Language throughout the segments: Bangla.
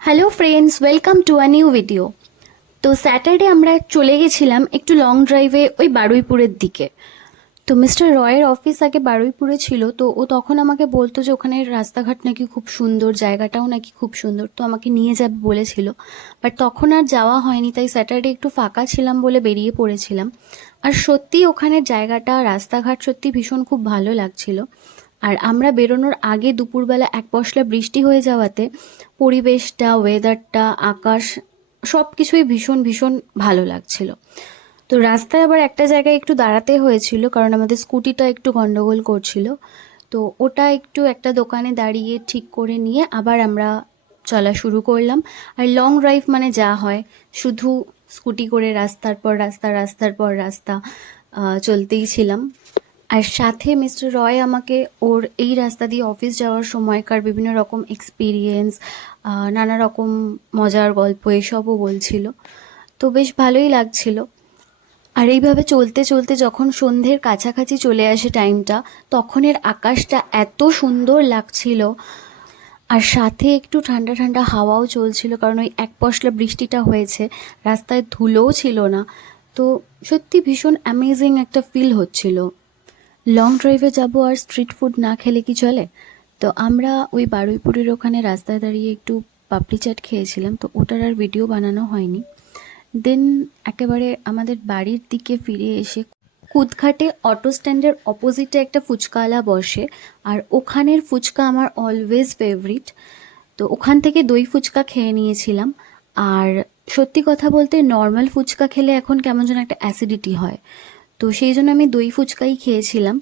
Hello friends, welcome to a new video. তো স্যাটারডে আমরা চলে গেছিলাম একটু লং ড্রাইভে ওই বারুইপুরের দিকে। তো মিস্টার রয়ের অফিস আগে বারুইপুরে ছিল, তো ও তখন আমাকে বলতো যে ওখানের রাস্তাঘাট নাকি খুব সুন্দর, জায়গাটাও নাকি খুব সুন্দর, তো আমাকে নিয়ে যাবে বলেছিল। বাট তখন আর যাওয়া হয়নি, তাই স্যাটারডে একটু ফাঁকা ছিলাম বলে বেরিয়ে পড়েছিলাম। আর সত্যি ওখানের জায়গাটা, রাস্তাঘাট সত্যি ভীষণ খুব ভালো লাগছিল। আর আমরা বেরোনোর আগে দুপুরবেলা এক পশলা বৃষ্টি হয়ে যাওয়াতে পরিবেশটা, ওয়েদারটা, আকাশ সব কিছুই ভীষণ ভীষণ ভালো লাগছিল। তো রাস্তায় আবার একটা জায়গায় একটু দাঁড়াতে হয়েছিল, কারণ আমাদের স্কুটিটা একটু গন্ডগোল করছিল। তো ওটা একটু একটা দোকানে দাঁড়িয়ে ঠিক করে নিয়ে আবার আমরা চলা শুরু করলাম। আর লং ড্রাইভ মানে যা হয়, শুধু স্কুটি করে রাস্তার পর রাস্তা, রাস্তার পর রাস্তা চলতেই ছিলাম। আর সাথে মিস্টার রয় আমাকে ওর এই রাস্তা দিয়ে অফিস যাওয়ার সময়কার বিভিন্ন রকম এক্সপিরিয়েন্স, নানা রকম মজার গল্প এসবও বলছিল। তো বেশ ভালোই লাগছিল। আর এইভাবে চলতে চলতে যখন সন্ধ্যের কাছাকাছি চলে আসে টাইমটা, তখনের আকাশটা এত সুন্দর লাগছিল। আর সাথে একটু ঠান্ডা ঠান্ডা হাওয়াও চলছিল, কারণ ওই এক পশলা বৃষ্টিটা হয়েছে, রাস্তায় ধুলোও ছিল না। তো সত্যি ভীষণ অ্যামেজিং একটা ফিল হচ্ছিল। লং ড্রাইভে যাব আর স্ট্রিট ফুড না খেলে কি চলে? তো আমরা ওই বারুইপুরের ওখানে রাস্তায় দাঁড়িয়ে একটু পাপড়ি চাট খেয়েছিলাম, তো ওটার আর ভিডিও বানানো হয়নি। দেন একেবারে আমাদের বাড়ির দিকে ফিরে এসে কুদঘাটে অটো স্ট্যান্ডের অপোজিটে একটা ফুচকাওয়ালা বসে, আর ওখানের ফুচকা আমার অলওয়েজ ফেভারিট। তো ওখান থেকে দই ফুচকা খেয়ে নিয়েছিলাম। আর সত্যি কথা বলতে নর্মাল ফুচকা খেলে এখন কেমন যেন একটা অ্যাসিডিটি হয়, তো সেই জন্য আমি দই ফুচকাই খেয়েছিলাম।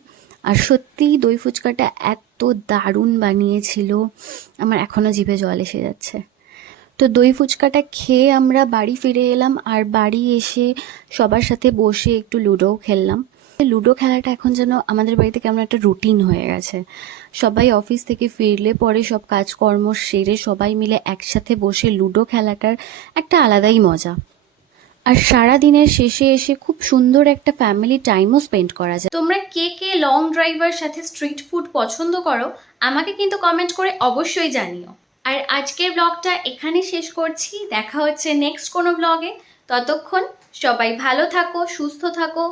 আর সত্যিই দই ফুচকাটা এত দারুণ বানিয়েছিল, আমার এখনও জিভে জল এসে যাচ্ছে। তো দই ফুচকাটা খেয়ে আমরা বাড়ি ফিরে এলাম, আর বাড়ি এসে সবার সাথে বসে একটু লুডোও খেললাম। লুডো খেলাটা এখন যেন আমাদের বাড়িতে কেমন একটা রুটিন হয়ে গেছে। সবাই অফিস থেকে ফিরলে পরে সব কাজকর্ম সেরে সবাই মিলে একসাথে বসে লুডো খেলাটার একটা আলাদাই মজা। আর সারা দিনের শেষে এসে খুব সুন্দর একটা ফ্যামিলি টাইমও স্পেন্ড করা যায়। তোমরা কে কে লং ড্রাইভার সাথে স্ট্রিট ফুড পছন্দ করো আমাকে কিন্তু কমেন্ট করে অবশ্যই জানিও। আর আজকের ব্লগটা এখানে শেষ করছি, দেখা হচ্ছে নেক্সট কোনো ব্লগে। ততক্ষণ সবাই ভালো থাকো, সুস্থ থাকো।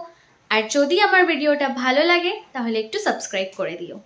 আর যদি আমার ভিডিওটা ভালো লাগে তাহলে একটু সাবস্ক্রাইব করে দিও।